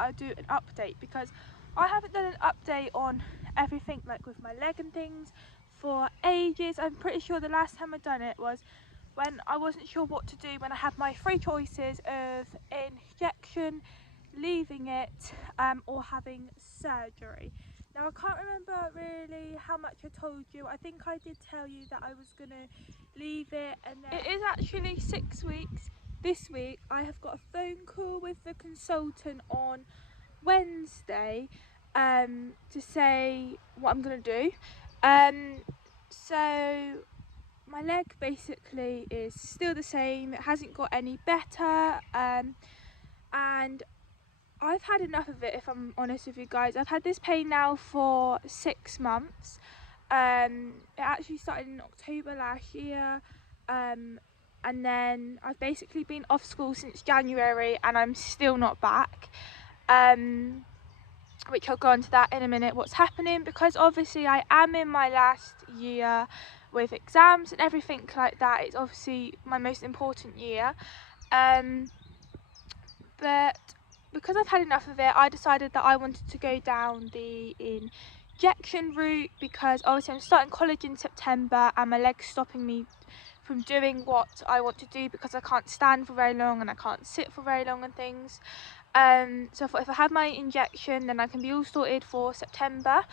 I'd do an update, because I haven't done an update on everything, like with my leg and things, for ages. I'm pretty sure the last time I'd done it was when I wasn't sure what to do, when I had my three choices of injection, leaving it, or having surgery. Now I can't remember really how much I told you. I think I did tell you that I was gonna leave it, and then it is actually 6 weeks. This week I have got a phone call with the consultant on Wednesday to say what I'm gonna do. So my leg basically is still the same. It hasn't got any better, and I've had enough of it, if I'm honest with you guys. I've had this pain now for 6 months. It actually started in October last year, and then I've basically been off school since January, and I'm still not back, which I'll go into that in a minute, what's happening, because obviously I am in my last year with exams and everything like that. It's obviously my most important year, but because I've had enough of it, I decided that I wanted to go down the injection route, because obviously I'm starting college in September and my leg's stopping me from doing what I want to do, because I can't stand for very long and I can't sit for very long and things. So I thought if I have my injection, then I can be all sorted for September.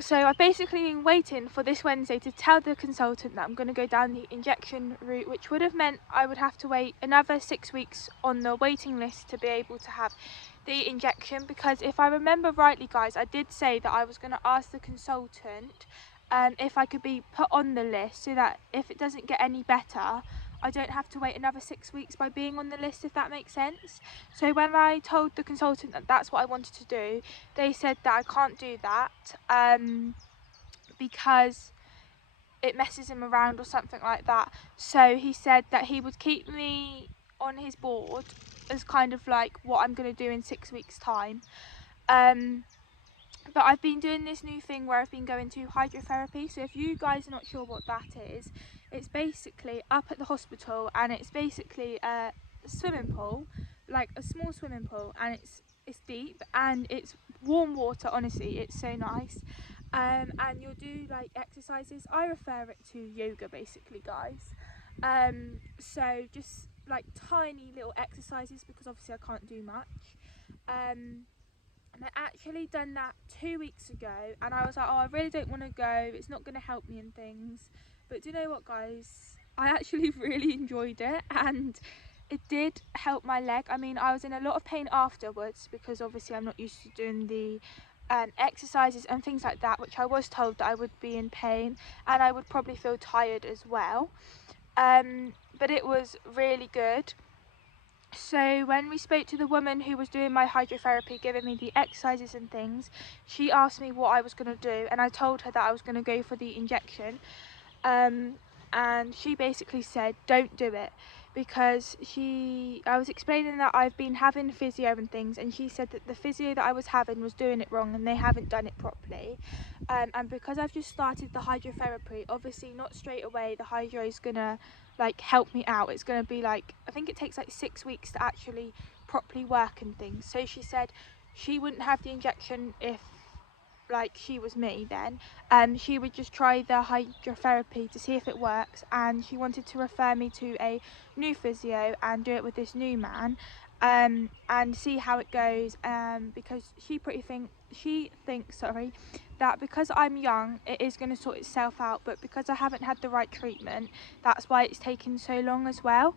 So I've basically been waiting for this Wednesday to tell the consultant that I'm going to go down the injection route, which would have meant I would have to wait another 6 weeks on the waiting list to be able to have the injection. Because if I remember rightly, guys, I did say that I was going to ask the consultant if I could be put on the list, so that if it doesn't get any better, I don't have to wait another 6 weeks by being on the list, if that makes sense. So when I told the consultant that that's what I wanted to do, they said that I can't do that because it messes him around or something like that. So he said that he would keep me on his board as kind of like what I'm going to do in 6 weeks time. But I've been doing this new thing where I've been going to hydrotherapy. So if you guys are not sure what that is, it's basically up at the hospital, and it's basically a swimming pool, like a small swimming pool, and it's deep and it's warm water. Honestly, it's so nice. And you'll do like exercises. I refer it to yoga basically, guys. So just like tiny little exercises, because obviously I can't do much. And I actually done that 2 weeks ago, and I was like, oh, I really don't want to go, it's not going to help me and things. But do you know what, guys, I actually really enjoyed it, and it did help my leg. I mean, I was in a lot of pain afterwards, because obviously I'm not used to doing the exercises and things like that, which I was told that I would be in pain and I would probably feel tired as well. But it was really good. So when we spoke to the woman who was doing my hydrotherapy, giving me the exercises and things, she asked me what I was going to do, and I told her that I was going to go for the injection. And she basically said don't do it, because I was explaining that I've been having physio and things, and she said that the physio that I was having was doing it wrong and they haven't done it properly. And because I've just started the hydrotherapy, obviously not straight away the hydro is gonna like help me out. It's gonna be like, I think it takes like 6 weeks to actually properly work and things. So she said she wouldn't have the injection if like she was me then. She would just try the hydrotherapy to see if it works, and she wanted to refer me to a new physio and do it with this new man, and see how it goes, because she thinks that because I'm young it is going to sort itself out, but because I haven't had the right treatment, that's why it's taken so long as well.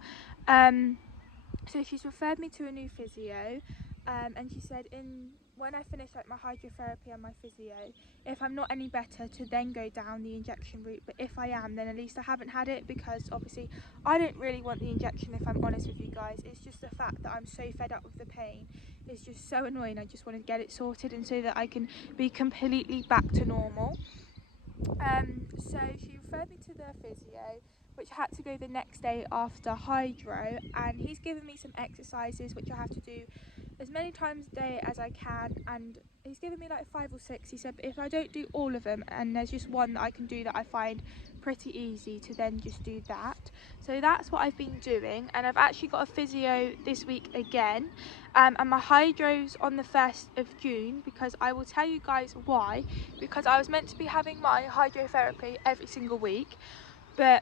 So she's referred me to a new physio, and she said when I finish like my hydrotherapy and my physio, if I'm not any better, to then go down the injection route. But if I am, then at least I haven't had it, because obviously I don't really want the injection, if I'm honest with you guys. It's just the fact that I'm so fed up with the pain. It's just so annoying. I just want to get it sorted, and so that I can be completely back to normal. So she referred me to the physio, which I had to go the next day after hydro, and he's given me some exercises which I have to do as many times a day as I can, and he's given me like 5 or 6. He said, but if I don't do all of them and there's just one that I can do that I find pretty easy, to then just do that. So that's what I've been doing, and I've actually got a physio this week again, and my hydro's on the 1st of June, because I will tell you guys why. Because I was meant to be having my hydrotherapy every single week, but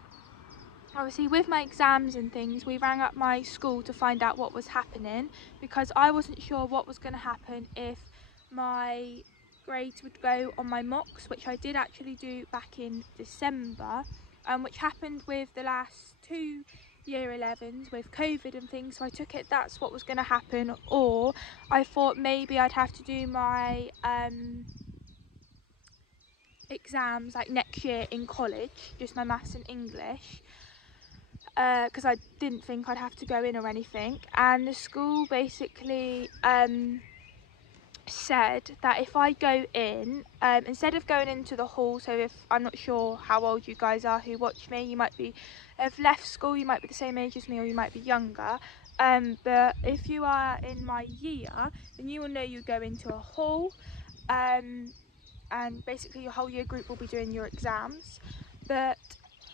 obviously with my exams and things, we rang up my school to find out what was happening, because I wasn't sure what was going to happen if my grades would go on my mocks, which I did actually do back in December, which happened with the last 2 year 11s with COVID and things. So I took it that's what was going to happen, or I thought maybe I'd have to do my exams like next year in college, just my maths and English, because I didn't think I'd have to go in or anything. And the school basically said that if I go in, instead of going into the hall, so if, I'm not sure how old you guys are who watch me, you might be have left school, you might be the same age as me, or you might be younger, but if you are in my year, then you will know you go into a hall, and basically your whole year group will be doing your exams. But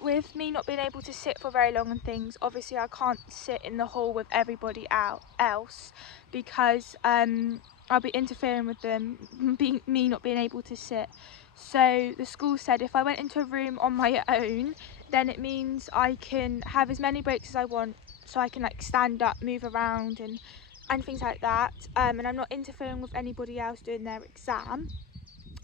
with me not being able to sit for very long and things, obviously I can't sit in the hall with everybody else, because I'll be interfering with them, me not being able to sit. So the school said if I went into a room on my own, then it means I can have as many breaks as I want, so I can like stand up, move around and things like that, and I'm not interfering with anybody else doing their exam.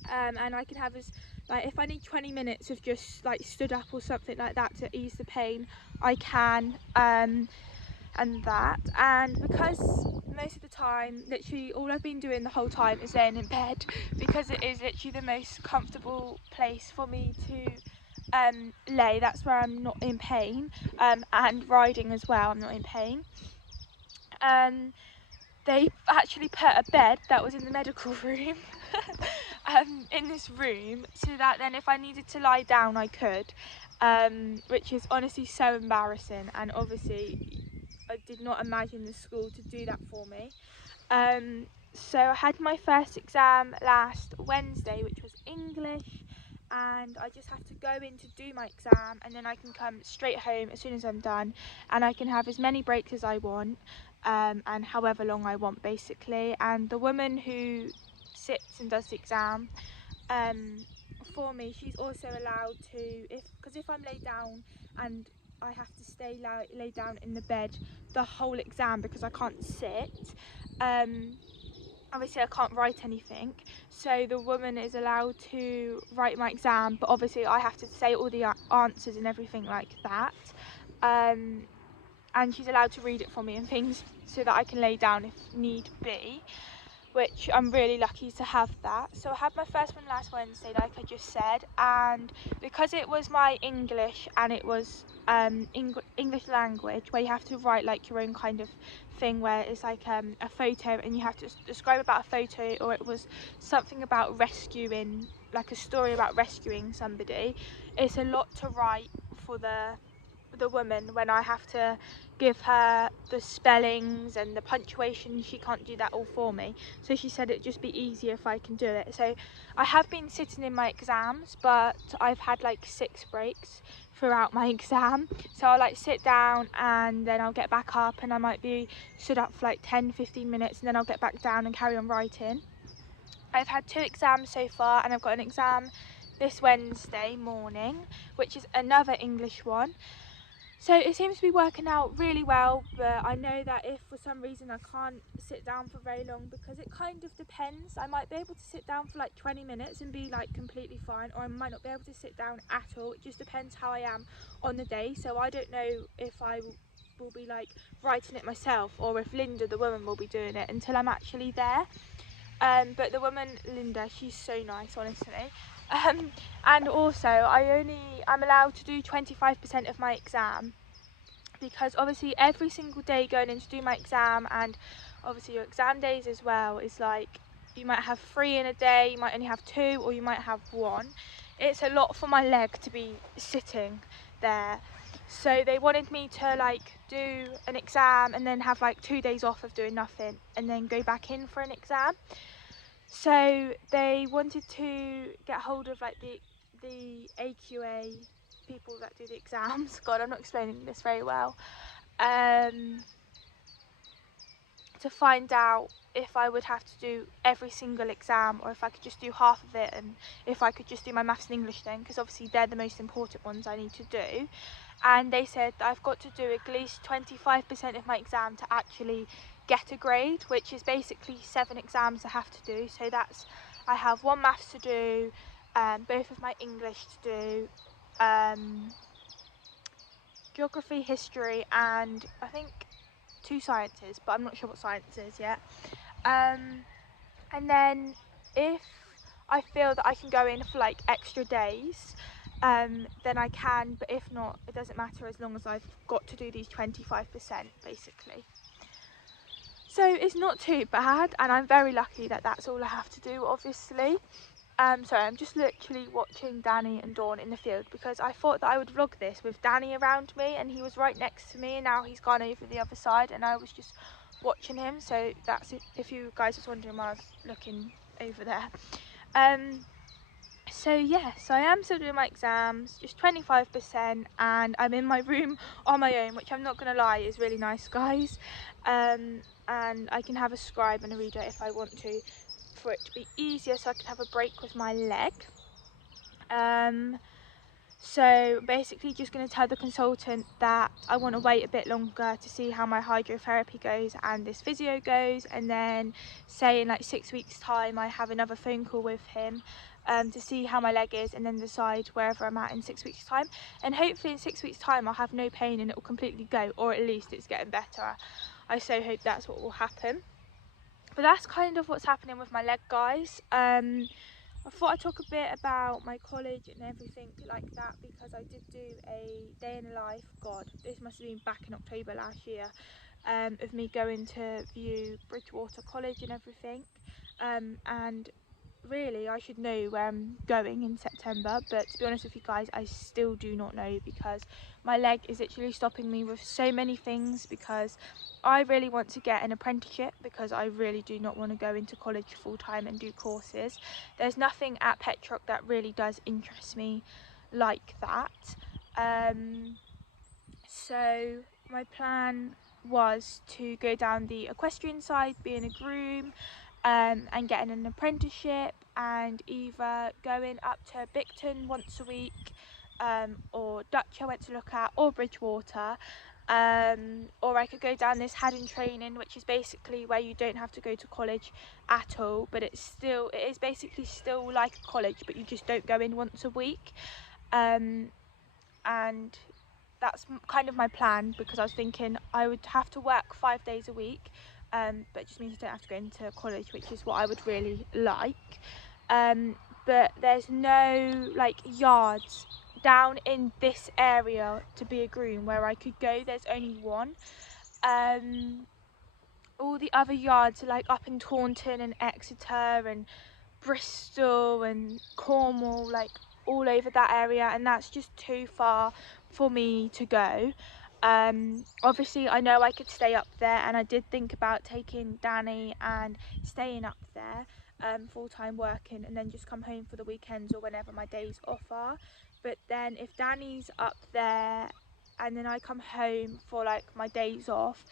And I can have as, like, if I need 20 minutes of just like stood up or something like that to ease the pain, I can, and that. And because most of the time, literally all I've been doing the whole time is laying in bed, because it is literally the most comfortable place for me to lay. That's where I'm not in pain, and riding as well, I'm not in pain. They actually put a bed that was in the medical room in this room, so that then if I needed to lie down I could, which is honestly so embarrassing, and obviously I did not imagine the school to do that for me. So I had my first exam last Wednesday, which was English, and I just have to go in to do my exam, and then I can come straight home as soon as I'm done, and I can have as many breaks as I want, and however long I want basically. And the woman who sits and does the exam for me, she's also allowed to, because if I'm laid down and I have to stay lay down in the bed the whole exam because I can't sit, obviously I can't write anything, so the woman is allowed to write my exam, but obviously I have to say all the answers and everything like that, and she's allowed to read it for me and things, so that I can lay down if need be, which I'm really lucky to have that. So I had my first one last Wednesday, like I just said, and because it was my English, and it was English language, where you have to write like your own kind of thing, where it's like a photo and you have to describe about a photo, or it was something about rescuing, like a story about rescuing somebody. It's a lot to write for the woman when I have to give her the spellings and the punctuation. She can't do that all for me, so she said it'd just be easier if I can do it. So I have been sitting in my exams, but I've had like 6 breaks throughout my exam, so I'll like sit down and then I'll get back up, and I might be stood up for like 10-15 minutes, and then I'll get back down and carry on writing. I've had 2 exams so far, and I've got an exam this Wednesday morning, which is another English one. So it seems to be working out really well, but I know that if for some reason I can't sit down for very long, because it kind of depends, I might be able to sit down for like 20 minutes and be like completely fine, or I might not be able to sit down at all. It just depends how I am on the day. So I don't know if I will be like writing it myself, or if Linda, the woman, will be doing it until I'm actually there. But the woman, Linda, she's so nice, honestly. And also I'm allowed to do 25% of my exam, because obviously every single day going in to do my exam, and obviously your exam days as well, is like you might have 3 in a day, you might only have 2, or you might have 1. It's a lot for my leg to be sitting there. So they wanted me to like do an exam and then have like 2 days off of doing nothing and then go back in for an exam. So they wanted to get hold of like the AQA people that do the exams. God, I'm not explaining this very well. To find out if I would have to do every single exam or if I could just do half of it, and if I could just do my maths and English then, because obviously they're the most important ones I need to do. And they said that I've got to do at least 25% of my exam to actually get a grade, which is basically 7 exams I have to do. So that's, I have 1 maths to do, both of my English to do, geography, history, and I think 2 sciences, but I'm not sure what science is yet. And then if I feel that I can go in for like extra days, then I can, but if not, it doesn't matter as long as I've got to do these 25% basically. So it's not too bad, and I'm very lucky that that's all I have to do, obviously. Sorry, I'm just literally watching Danny and Dawn in the field because I thought that I would vlog this with Danny around me, and he was right next to me, and now he's gone over the other side and I was just watching him. So that's it, if you guys was wondering why I was looking over there. So yes, I am still doing my exams, just 25%, and I'm in my room on my own, which I'm not going to lie is really nice, guys. And I can have a scribe and a reader if I want to, for it to be easier, so I can have a break with my leg. So basically just going to tell the consultant that I want to wait a bit longer to see how my hydrotherapy goes and this physio goes, and then say in like 6 weeks time I have another phone call with him to see how my leg is, and then decide wherever I'm at in 6 weeks time. And hopefully in 6 weeks time I'll have no pain and it will completely go, or at least it's getting better. I so hope that's what will happen. But that's kind of what's happening with my leg, guys. I thought I'd talk a bit about my college and everything like that, because I did do a day in the life, God, this must have been back in October last year, of me going to view Bridgewater College and everything. And really I should know where I'm going in September, but to be honest with you guys, I still do not know, because my leg is literally stopping me with so many things, because I really want to get an apprenticeship, because I really do not want to go into college full time and do courses. There's nothing at Petrock that really does interest me like that. So my plan was to go down the equestrian side, being a groom, and getting an apprenticeship, and either going up to Bicton once a week, or Dutch I went to look at, or Bridgewater, or I could go down this Haddon training, which is basically where you don't have to go to college at all, but it is basically still like a college, but you just don't go in once a week. And that's kind of my plan, because I was thinking I would have to work 5 days a week, but it just means I don't have to go into college, which is what I would really like. But there's no like yards down in this area to be a groom where I could go. There's only one. All the other yards are like up in Taunton and Exeter and Bristol and Cornwall, like all over that area, and that's just too far for me to go. Obviously I know I could stay up there, and I did think about taking Danny and staying up there, full-time working, and then just come home for the weekends or whenever my days off are. But then if Danny's up there and then I come home for like my days off,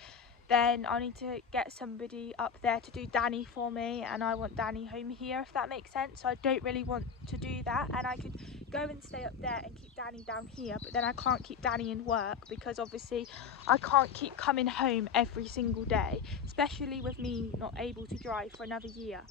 then I need to get somebody up there to do Danny for me, and I want Danny home here, if that makes sense. So I don't really want to do that, and I could go and stay up there and keep Danny down here, but then I can't keep Danny in work, because obviously I can't keep coming home every single day, especially with me not able to drive for another year.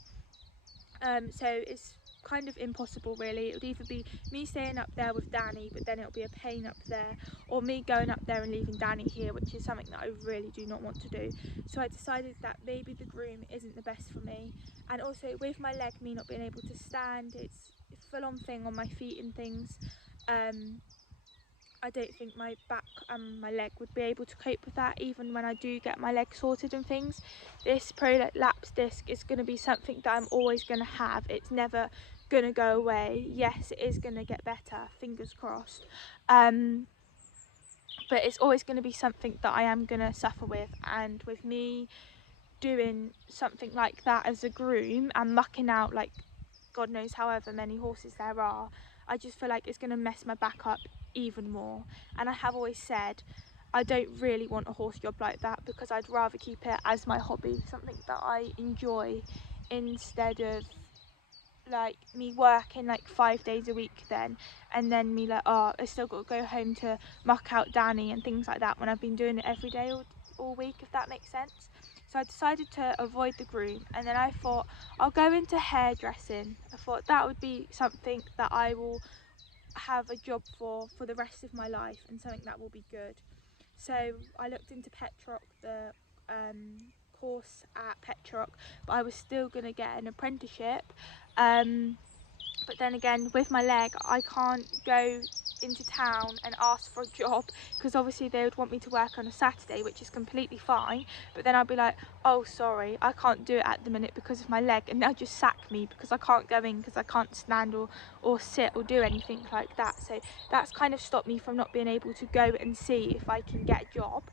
So it's kind of impossible really. It would either be me staying up there with Danny, but then it'll be a pain up there, or me going up there and leaving Danny here, which is something that I really do not want to do. So I decided that maybe the groom isn't the best for me, and also with my leg, me not being able to stand, it's a full-on thing on my feet and things. I don't think my back and my leg would be able to cope with that, even when I do get my leg sorted and things. This prolapse disc is going to be something that I'm always going to have. It's never going to go away. Yes, it is going to get better, fingers crossed. but it's always going to be something that I am going to suffer with. And with me doing something like that as a groom and mucking out like God knows however many horses there are, I just feel like it's going to mess my back up even more. And I have always said I don't really want a horse job like that, because I'd rather keep it as my hobby, something that I enjoy, instead of like me working like 5 days a week then, and then me like, oh, I still got to go home to muck out Danny and things like that, when I've been doing it every day all week, if that makes sense. So I decided to avoid the groom, and then I thought I'll go into hairdressing. I thought that would be something that I will have a job for the rest of my life, and something that will be good. So I looked into Petrock, the course at Petrock, but I was still going to get an apprenticeship. But then again, with my leg, I can't go into town and ask for a job, because obviously they would want me to work on a Saturday, which is completely fine, but then I'll be like, oh sorry, I can't do it at the minute because of my leg, and they'll just sack me because I can't go in because I can't stand or sit or do anything like that. So that's kind of stopped me from not being able to go and see if I can get a job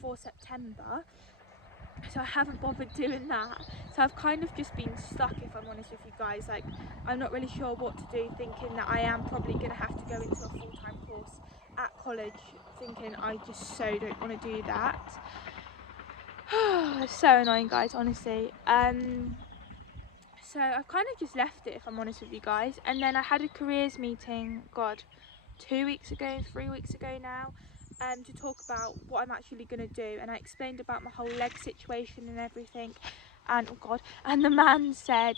for September. So I haven't bothered doing that. So I've kind of just been stuck, if I'm honest with you guys. Like, I'm not really sure what to do, thinking that I am probably going to have to go into a full-time course at college, thinking I just so don't want to do that. It's so annoying, guys, honestly. So I've kind of just left it, if I'm honest with you guys. And then I had a careers meeting, God, 2 weeks ago, 3 weeks ago now, to talk about what I'm actually going to do. And I explained about my whole leg situation and everything. And oh God, and the man said,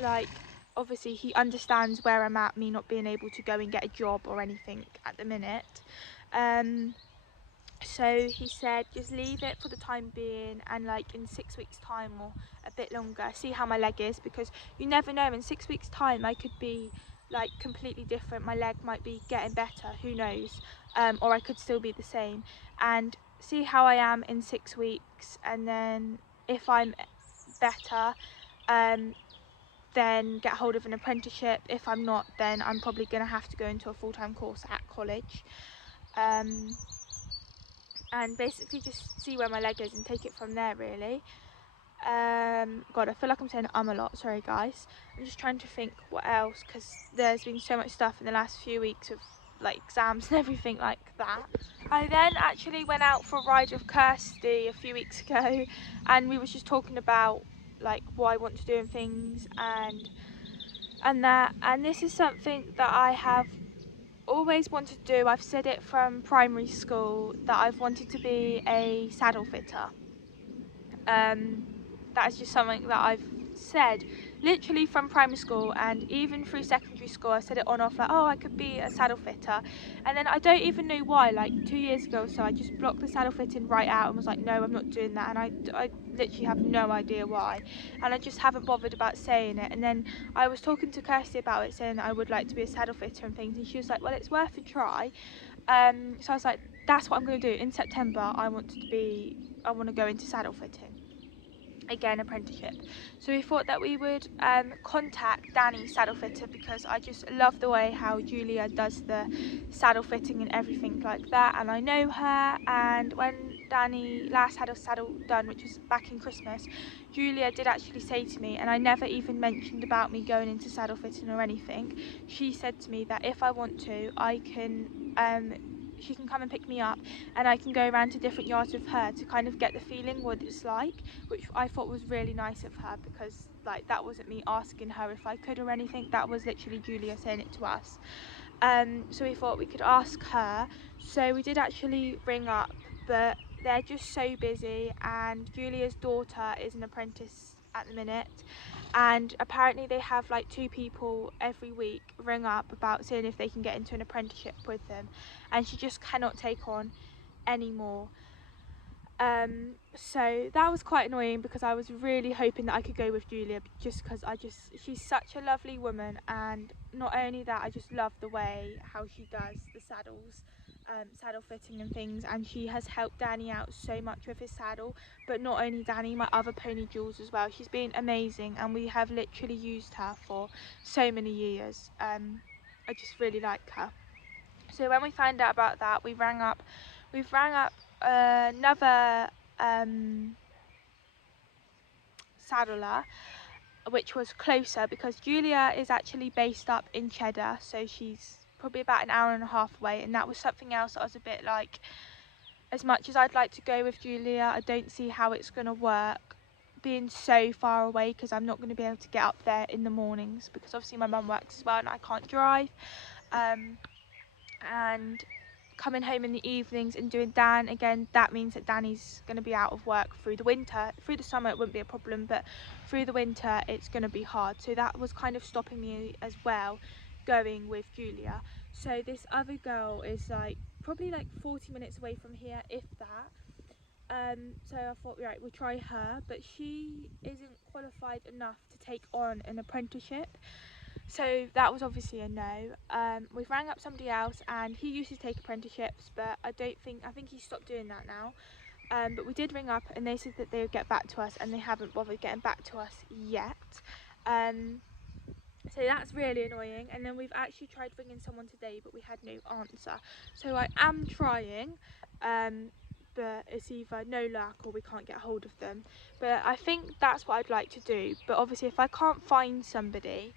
like, obviously he understands where I'm at, me not being able to go and get a job or anything at the minute. So he said just leave it for the time being, and like in 6 weeks time or a bit longer, see how my leg is, because you never know, in 6 weeks time I could be like completely different. My leg might be getting better, who knows, or I could still be the same, and see how I am in 6 weeks, and then if I'm better, then get hold of an apprenticeship. If I'm not, then I'm probably going to have to go into a full-time course at college, and basically just see where my leg is and take it from there, really. God, I feel like I'm saying a lot, sorry guys. I'm just trying to think what else, because there's been so much stuff in the last few weeks with like exams and everything like that. I then actually went out for a ride with Kirsty a few weeks ago, and we was just talking about like what I want to do and things, and that, and this is something that I have always wanted to do. I've said it from primary school that I've wanted to be a saddle fitter. That is just something that I've said literally from primary school, and even through secondary school I said it on off, like, oh, I could be a saddle fitter. And then I don't even know why, like 2 years ago or so, I just blocked the saddle fitting right out and was like, no, I'm not doing that. And I literally have no idea why, and I just haven't bothered about saying it. And then I was talking to Kirsty about it, saying that I would like to be a saddle fitter and things, and she was like, well, it's worth a try. So I was like, that's what I'm going to do in September. I want to go into saddle fitting, again, apprenticeship. So we thought that we would contact Danny Saddle Fitter, because I just love the way how Julia does the saddle fitting and everything like that, and I know her. And when Danny last had a saddle done, which was back in Christmas, Julia did actually say to me, and I never even mentioned about me going into saddle fitting or anything, she said to me that if I want to, I can she can come and pick me up, and I can go around to different yards with her to kind of get the feeling what it's like, which I thought was really nice of her, because like that wasn't me asking her if I could or anything, that was literally Julia saying it to us. So we thought we could ask her. So we did actually ring up, but they're just so busy, and Julia's daughter is an apprentice at the minute, and apparently they have like 2 people every week ring up about seeing if they can get into an apprenticeship with them, and she just cannot take on anymore. So that was quite annoying, because I was really hoping that I could go with Julia, just because she's such a lovely woman, and not only that, I just love the way how she does the saddles, saddle fitting and things, and she has helped Danny out so much with his saddle. But not only Danny, my other pony Jules as well, she's been amazing, and we have literally used her for so many years. I just really like her. So when we found out about that, we've rang up another saddler, which was closer, because Julia is actually based up in Cheddar, so she's probably about an hour and a half away, and that was something else that I was a bit like, as much as I'd like to go with Julia, I don't see how it's going to work being so far away, because I'm not going to be able to get up there in the mornings, because obviously my mum works as well and I can't drive, and coming home in the evenings and doing Dan again, that means that Danny's going to be out of work through the winter. Through the summer it wouldn't be a problem, but through the winter it's going to be hard, so that was kind of stopping me as well going with Julia. So this other girl is like probably like 40 minutes away from here, if that. So I thought, right, we'll try her, but she isn't qualified enough to take on an apprenticeship, so that was obviously a no. We've rang up somebody else, and he used to take apprenticeships, but I think he's stopped doing that now. But we did ring up and they said that they would get back to us, and they haven't bothered getting back to us yet. So that's really annoying. And then we've actually tried ringing someone today, but we had no answer. So I am trying, but it's either no luck or we can't get hold of them. But I think that's what I'd like to do. But obviously if I can't find somebody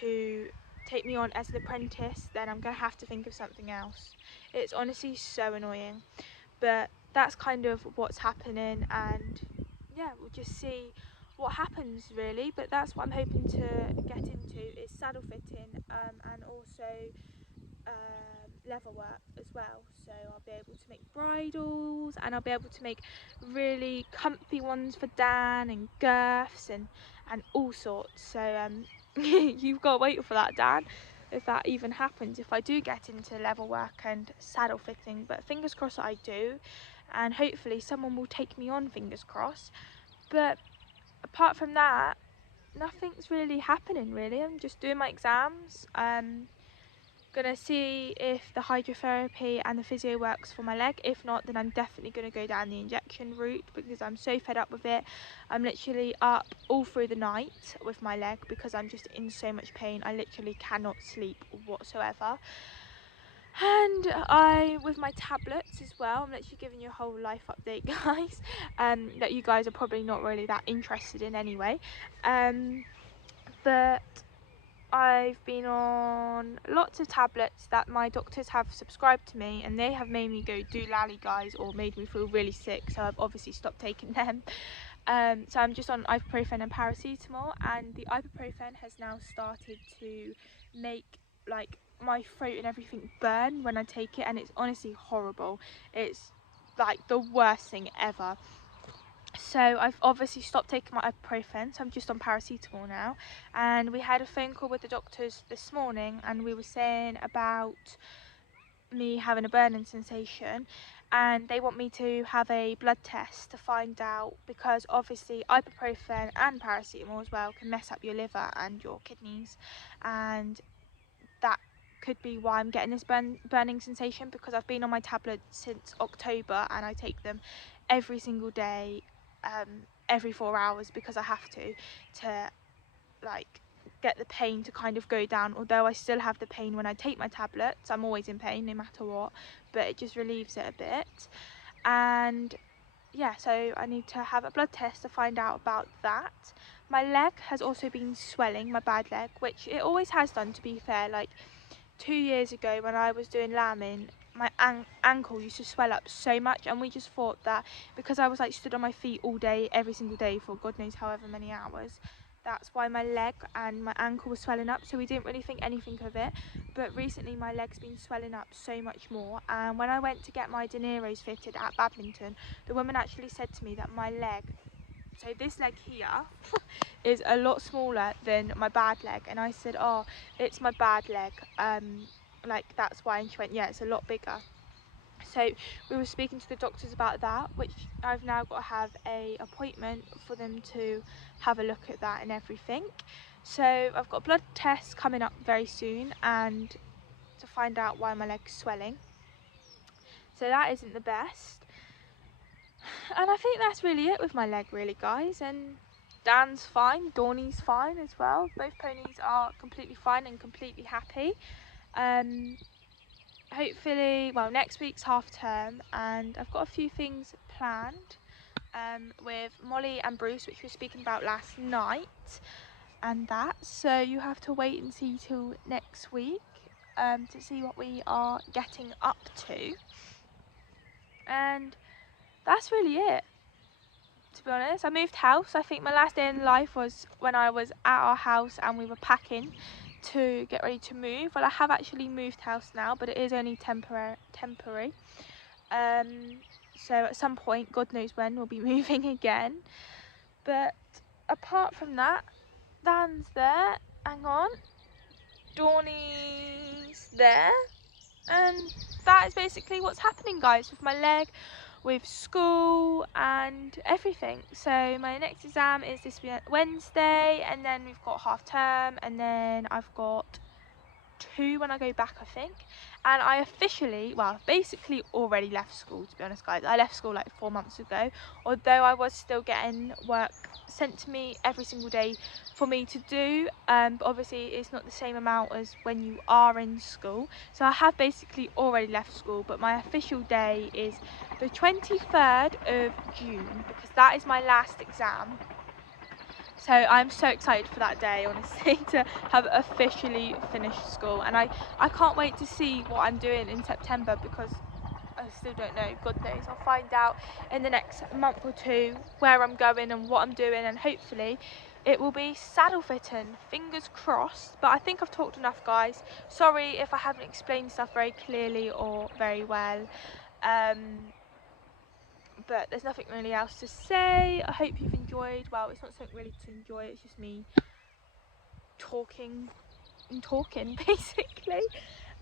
to take me on as an apprentice, then I'm going to have to think of something else. It's honestly so annoying. But that's kind of what's happening, and yeah, we'll just see what happens really. But that's what I'm hoping to get into, is saddle fitting, and also leather work as well. So I'll be able to make bridles, and I'll be able to make really comfy ones for Dan, and girths and all sorts. So you've got to wait for that, Dan, if that even happens, if I do get into leather work and saddle fitting. But fingers crossed I do, and hopefully someone will take me on, fingers crossed. But apart from that, nothing's really happening really. I'm just doing my exams, gonna see if the hydrotherapy and the physio works for my leg. If not, then I'm definitely gonna go down the injection route, because I'm so fed up with it. I'm literally up all through the night with my leg because I'm just in so much pain. I literally cannot sleep whatsoever. And with my tablets as well, I'm literally giving you a whole life update, guys, that you guys are probably not really that interested in anyway. But I've been on lots of tablets that my doctors have subscribed to me, and they have made me go do lally, guys, or made me feel really sick, so I've obviously stopped taking them. So I'm just on ibuprofen and paracetamol, and the ibuprofen has now started to make like my throat and everything burn when I take it, and it's honestly horrible. It's like the worst thing ever. So I've obviously stopped taking my ibuprofen, so I'm just on paracetamol now. And we had a phone call with the doctors this morning, and we were saying about me having a burning sensation, and they want me to have a blood test to find out, because obviously ibuprofen and paracetamol as well can mess up your liver and your kidneys, and that could be why I'm getting this burning sensation, because I've been on my tablets since October, and I take them every single day, every 4 hours, because I have to like get the pain to kind of go down. Although I still have the pain when I take my tablets, I'm always in pain no matter what, but it just relieves it a bit. And yeah, so I need to have a blood test to find out about that. My leg has also been swelling, my bad leg, which it always has done, to be fair. Like 2 years ago when I was doing lambing, my ankle used to swell up so much, and we just thought that because I was like stood on my feet all day every single day for God knows however many hours, that's why my leg and my ankle was swelling up, so we didn't really think anything of it. But recently my leg's been swelling up so much more, and when I went to get my De Niro's fitted at badminton, the woman actually said to me that my leg, so this leg here is a lot smaller than my bad leg, and I said, oh, it's my bad leg, like that's why, and she went, yeah, it's a lot bigger. So we were speaking to the doctors about that, which I've now got to have a appointment for them to have a look at that and everything. So I've got a blood test coming up very soon, and to find out why my leg's swelling. So that isn't the best. And I think that's really it with my leg really, guys. And Dan's fine, Dawny's fine as well. Both ponies are completely fine and completely happy. hopefully, well, next week's half term, and I've got a few things planned with Molly and Bruce, which we were speaking about last night, and that. So you have to wait and see till next week to see what we are getting up to. And that's really it, to be honest. I moved house. I think my last day in life was when I was at our house and we were packing to get ready to move. Well, I have actually moved house now, but it is only temporary. So at some point, God knows when, we'll be moving again. But apart from that, Dan's there. Hang on. Dawny's there. And that is basically what's happening, guys, with my leg, with school and everything. So my next exam is this Wednesday, and then we've got half term, and then I've got 2 when I go back, I think. And I officially, well, basically already left school, to be honest, guys. I left school like 4 months ago, although I was still getting work sent to me every single day for me to do, but obviously it's not the same amount as when you are in school. So I have basically already left school, but my official day is the 23rd of June, because that is my last exam. So I'm so excited for that day, honestly, to have officially finished school. And I can't wait to see what I'm doing in September, because I still don't know. God knows. I'll find out in the next month or 2 where I'm going and what I'm doing, and hopefully it will be saddle fitting. Fingers crossed. But I think I've talked enough, guys. Sorry if I haven't explained stuff very clearly or very well. But there's nothing really else to say. I hope you've enjoyed. Well, it's not something really to enjoy, it's just me talking and talking basically.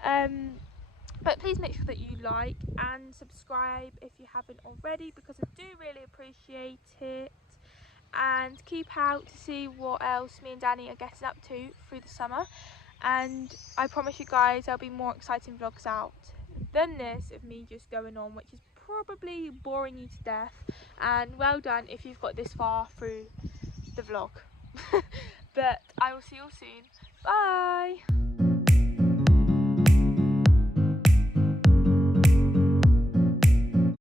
But please make sure that you like and subscribe if you haven't already, because I do really appreciate it. And keep out to see what else me and Danny are getting up to through the summer. And I promise you guys there'll be more exciting vlogs out than this of me just going on, which is probably boring you to death. And well done if you've got this far through the vlog. But I will see you all soon. Bye.